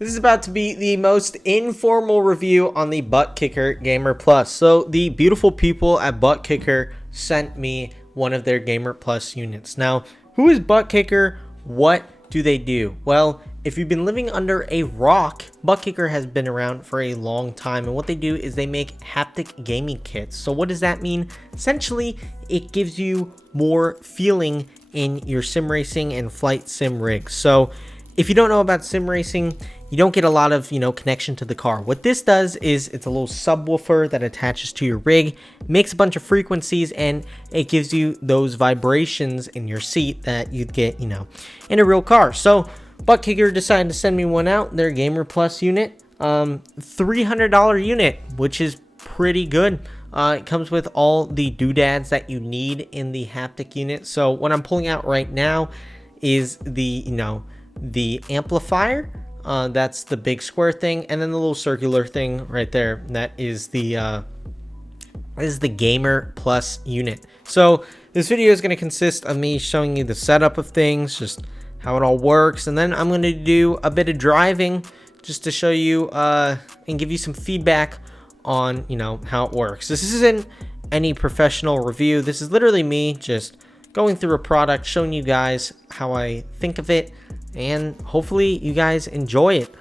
This is about to be the most informal review on the Butt Kicker Gamer Plus. So the beautiful people at Butt Kicker sent me one of their Gamer Plus units. Now, who is Butt Kicker? What do they do? Well, if you've been living under a rock, Butt Kicker has been around for a long time, and what they do is they make haptic gaming kits. So what does that mean? Essentially, it gives you more feeling in your sim racing and flight sim rigs. So if you don't know about sim racing, you don't get a lot of, connection to the car. What this does is it's a little subwoofer that attaches to your rig, makes a bunch of frequencies, and it gives you those vibrations in your seat that you'd get, in a real car. So Butt Kicker decided to send me one out, their Gamer Plus unit, $300 unit, which is pretty good. It comes with all the doodads that you need in the haptic unit. So what I'm pulling out right now is the amplifier. That's the big square thing, and then the little circular thing right there. That is the Gamer Plus unit. So this video is going to consist of me showing you the setup of things, just how it all works, and then I'm going to do a bit of driving just to show you and give you some feedback on how it works. This isn't any professional review. This is literally me just going through a product, showing you guys how I think of it, and hopefully you guys enjoy it.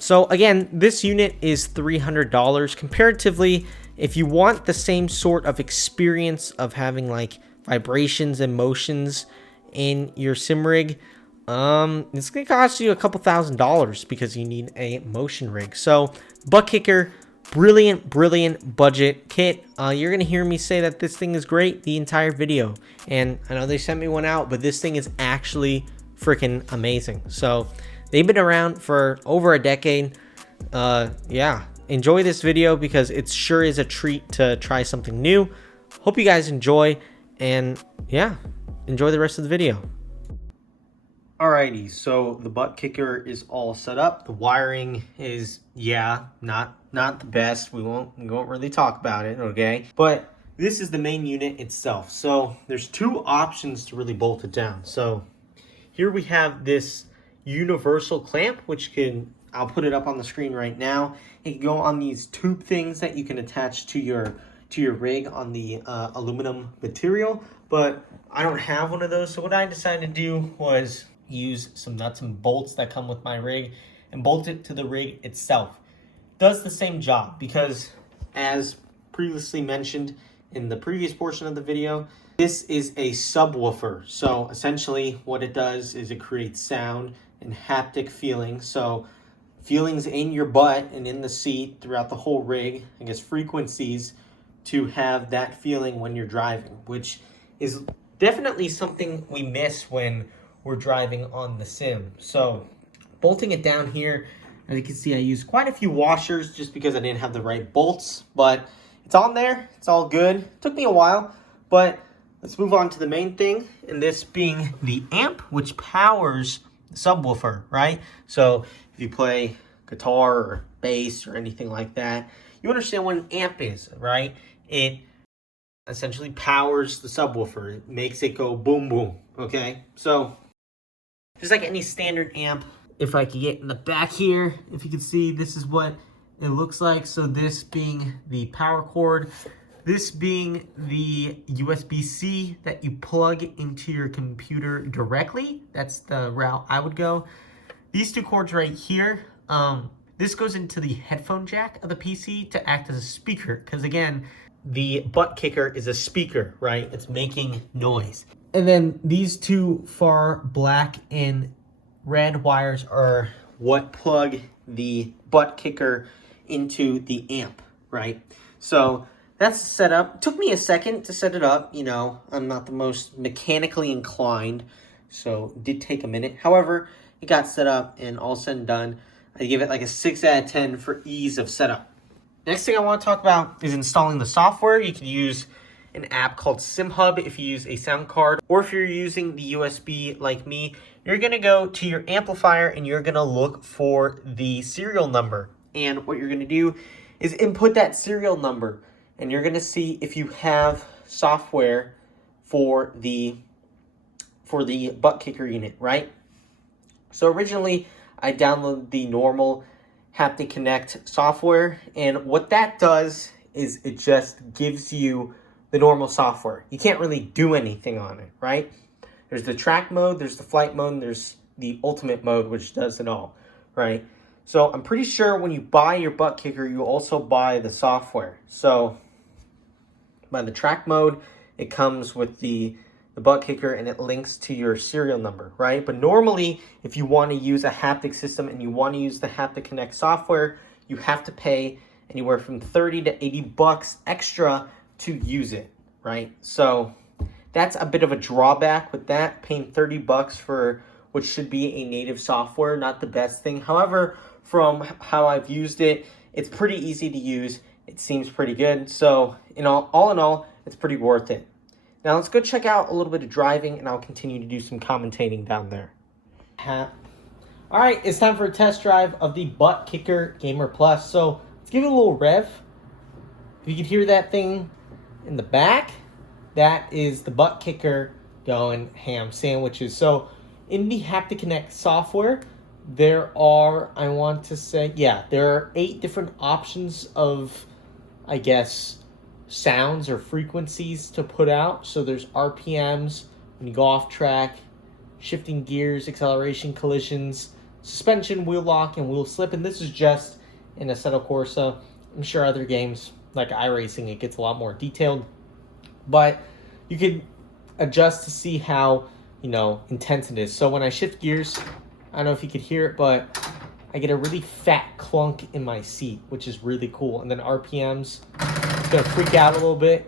So again, this unit is $300. Comparatively, if you want the same sort of experience of having like vibrations and motions in your sim rig, it's gonna cost you a couple $1,000s because you need a motion rig. So Butt Kicker, brilliant budget kit. You're gonna hear me say that this thing is great the entire video, and I know they sent me one out, but this thing is actually freaking amazing. So they've been around for over a decade. Yeah, enjoy this video because it sure is a treat to try something new. Hope you guys enjoy, and yeah, enjoy the rest of the video. Alrighty, so the Butt Kicker is all set up. The wiring is, not the best. We won't really talk about it, okay? But this is the main unit itself. So there's two options to really bolt it down. So here we have this universal clamp, which I'll put it up on the screen right now. It can go on these tube things that you can attach to your rig on the aluminum material, but I don't have one of those. So what I decided to do was use some nuts and bolts that come with my rig and bolt it to the rig itself. Does the same job because, as previously mentioned in the previous portion of the video, this is a subwoofer. So essentially what it does is it creates sound and haptic feeling. So feelings in your butt and in the seat throughout the whole rig, I guess frequencies to have that feeling when you're driving, which is definitely something we miss when we're driving on the sim. So bolting it down here, as you can see, I used quite a few washers just because I didn't have the right bolts, but it's on there. It's all good. It took me a while, but let's move on to the main thing, and this being the amp, which powers the subwoofer, right? So if you play guitar or bass or anything like that, you understand what an amp is, right? It essentially powers the subwoofer. It makes it go boom, boom, okay? So just like any standard amp, if I could get in the back here, if you can see, this is what it looks like. So this being the power cord, this being the USB-C that you plug into your computer directly. That's the route I would go. These two cords right here, this goes into the headphone jack of the PC to act as a speaker. Because again, the Butt Kicker is a speaker, right? It's making noise. And then these two far black and red wires are what plug the Butt Kicker into the amp, right? So that's the setup. It took me a second to set it up. I'm not the most mechanically inclined, so it did take a minute. However, it got set up, and all said and done, I give it like a 6 out of 10 for ease of setup. Next thing I want to talk about is installing the software. You can use an app called SimHub if you use a sound card, or if you're using the USB like me, you're going to go to your amplifier and you're going to look for the serial number. And what you're going to do is input that serial number, and you're going to see if you have software for the Butt Kicker unit, right? So originally I downloaded the normal Haptic Connect software, and what that does is it just gives you the normal software. You can't really do anything on it, right? There's the track mode, there's the flight mode, and there's the ultimate mode, which does it all, right? So I'm pretty sure when you buy your butt kicker, you also buy the software. So by the track mode, it comes with the butt kicker and it links to your serial number, right? But normally, if you want to use a haptic system and you want to use the Haptic Connect software, you have to pay anywhere from 30 to 80 bucks extra to use it, right? So that's a bit of a drawback with that, paying 30 bucks for what should be a native software, not the best thing. However, from how I've used it, it's pretty easy to use. It seems pretty good. So all in all, it's pretty worth it. Now let's go check out a little bit of driving and I'll continue to do some commentating down there. All right, it's time for a test drive of the Butt Kicker Gamer Plus. So let's give it a little rev. If you can hear that thing in the back, that is the Butt Kicker going ham sandwiches. So in the Haptic Connect software, there are, there are 8 different options of, I guess, sounds or frequencies to put out. So there's RPMs, when you go off track, shifting gears, acceleration, collisions, suspension, wheel lock, and wheel slip. And this is just in Assetto Corsa. I'm sure other games like iRacing, it gets a lot more detailed. But you can adjust to see how, intense it is. So when I shift gears, I don't know if you could hear it, but I get a really fat clunk in my seat, which is really cool. And then RPMs, it's going to freak out a little bit.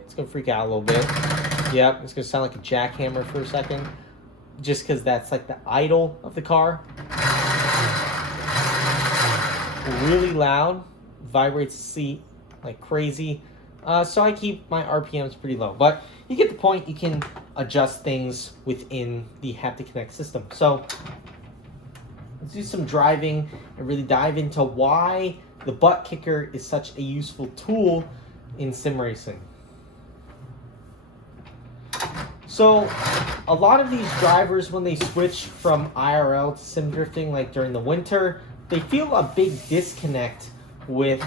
Yep, it's going to sound like a jackhammer for a second, just because that's like the idle of the car. Really loud, vibrates the seat like crazy. So I keep my RPMs pretty low. But you get the point. You can adjust things within the Haptic Connect system. So let's do some driving and really dive into why the butt kicker is such a useful tool in sim racing. So a lot of these drivers, when they switch from IRL to sim drifting, like during the winter, they feel a big disconnect with,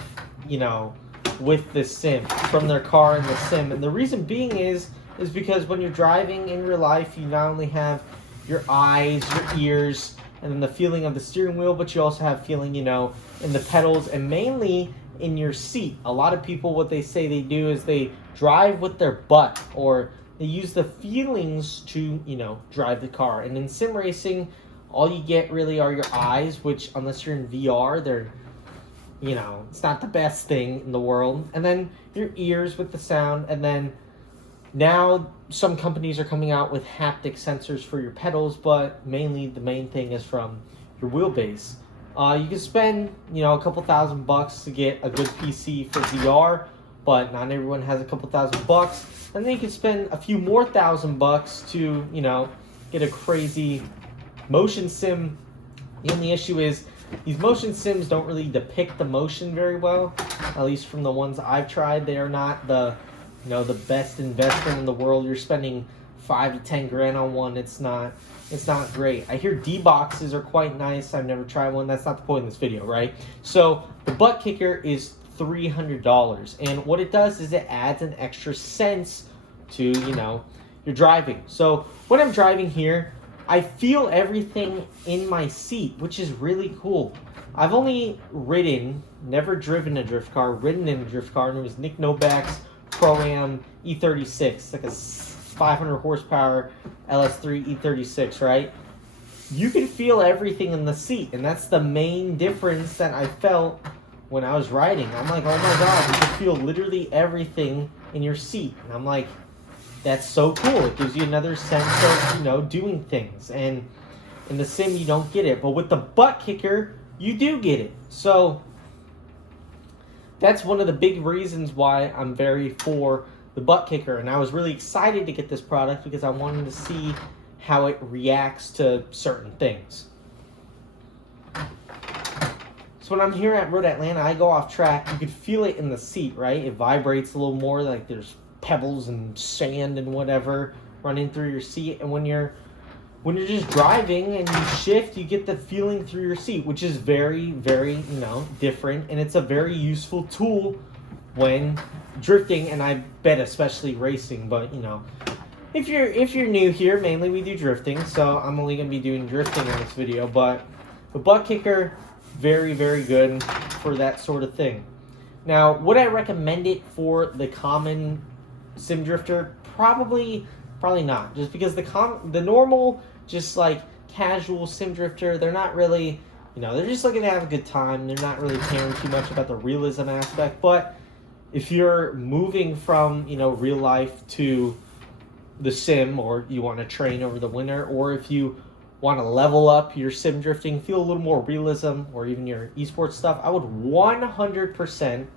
with the sim, from their car in the sim. And the reason being is because when you're driving in real life, you not only have your eyes, your ears, and then the feeling of the steering wheel, but you also have feeling, in the pedals and mainly in your seat. A lot of people, what they say they do is they drive with their butt, or they use the feelings to, drive the car. And in sim racing, all you get really are your eyes, which unless you're in VR, they're, it's not the best thing in the world. And then your ears with the sound, and then now some companies are coming out with haptic sensors for your pedals, but mainly the main thing is from your wheelbase. You can spend, a couple $1,000 to get a good PC for VR, but not everyone has a couple $1,000. And then you can spend a few more $1,000 to, get a crazy motion sim. The only issue is these motion sims don't really depict the motion very well, at least from the ones I've tried. They are not the best investment in the world. You're spending $5 to 10 grand on one. It's not great. I hear D-boxes are quite nice. I've never tried one. That's not the point of this video, right? So the butt kicker is $300, and what it does is it adds an extra sense to your driving. So when I'm driving here, I feel everything in my seat, which is really cool. I've only never driven a drift car, ridden in a drift car, and it was Nick Novak's Pro-Am E36, like a 500 horsepower LS3 E36, right? You can feel everything in the seat, and that's the main difference that I felt when I was riding. I'm like, oh my god, you can feel literally everything in your seat. And I'm like, that's so cool. It gives you another sense of, doing things. And in the sim, you don't get it. But with the butt kicker, you do get it. So that's one of the big reasons why I'm very for the butt kicker. And I was really excited to get this product because I wanted to see how it reacts to certain things. So when I'm here at Road Atlanta, I go off track. You can feel it in the seat, right? It vibrates a little more, like there's pebbles and sand and whatever running through your seat. And when you're when you're just driving and you shift, you get the feeling through your seat, which is very, very, different. And it's a very useful tool when drifting, and I bet especially racing. But, if you're new here, mainly we do drifting, so I'm only going to be doing drifting in this video. But the butt kicker, very, very good for that sort of thing. Now, would I recommend it for the common sim drifter? Probably not. Just because the normal, just like casual sim drifter, they're not really, they're just looking to have a good time. They're not really caring too much about the realism aspect. But if you're moving from, real life to the sim, or you want to train over the winter, or if you want to level up your sim drifting, feel a little more realism, or even your esports stuff, I would 100%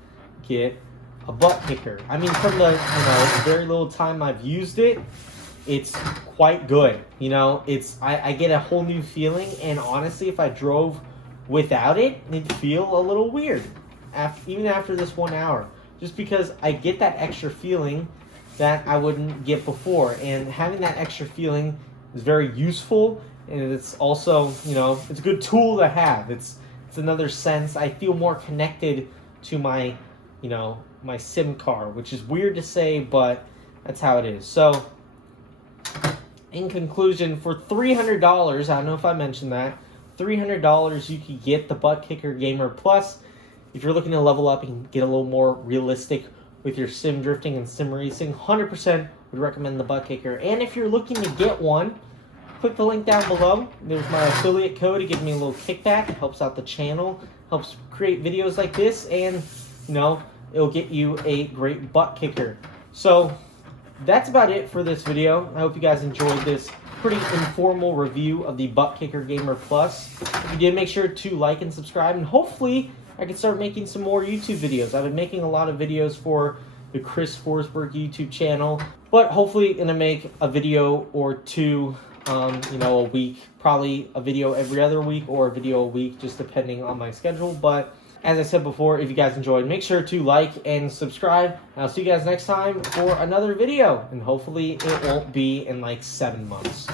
get a butt kicker. I mean, from the very little time I've used it, it's quite good. I get a whole new feeling, and honestly, if I drove without it, it'd feel a little weird even after this 1 hour, just because I get that extra feeling that I wouldn't get before. And having that extra feeling is very useful, and it's also, it's a good tool to have. It's another sense. I feel more connected to my, my sim car, which is weird to say, but that's how it is. So, in conclusion, for $300, I don't know if I mentioned that, $300 you could get the Butt Kicker Gamer Plus. If you're looking to level up and get a little more realistic with your sim drifting and sim racing, 100% would recommend the Butt Kicker. And if you're looking to get one, click the link down below. There's my affiliate code to give me a little kickback. It helps out the channel, helps create videos like this, and it'll get you a great butt kicker. So that's about it for this video. I hope you guys enjoyed this pretty informal review of the Butt Kicker Gamer Plus. If you did, make sure to like and subscribe, and hopefully I can start making some more YouTube videos. I've been making a lot of videos for the Chris Forsberg YouTube channel, but hopefully gonna make a video or two, a week, probably a video every other week or a video a week, just depending on my schedule. But as I said before, if you guys enjoyed, make sure to like and subscribe. And I'll see you guys next time for another video, and hopefully it won't be in like 7 months.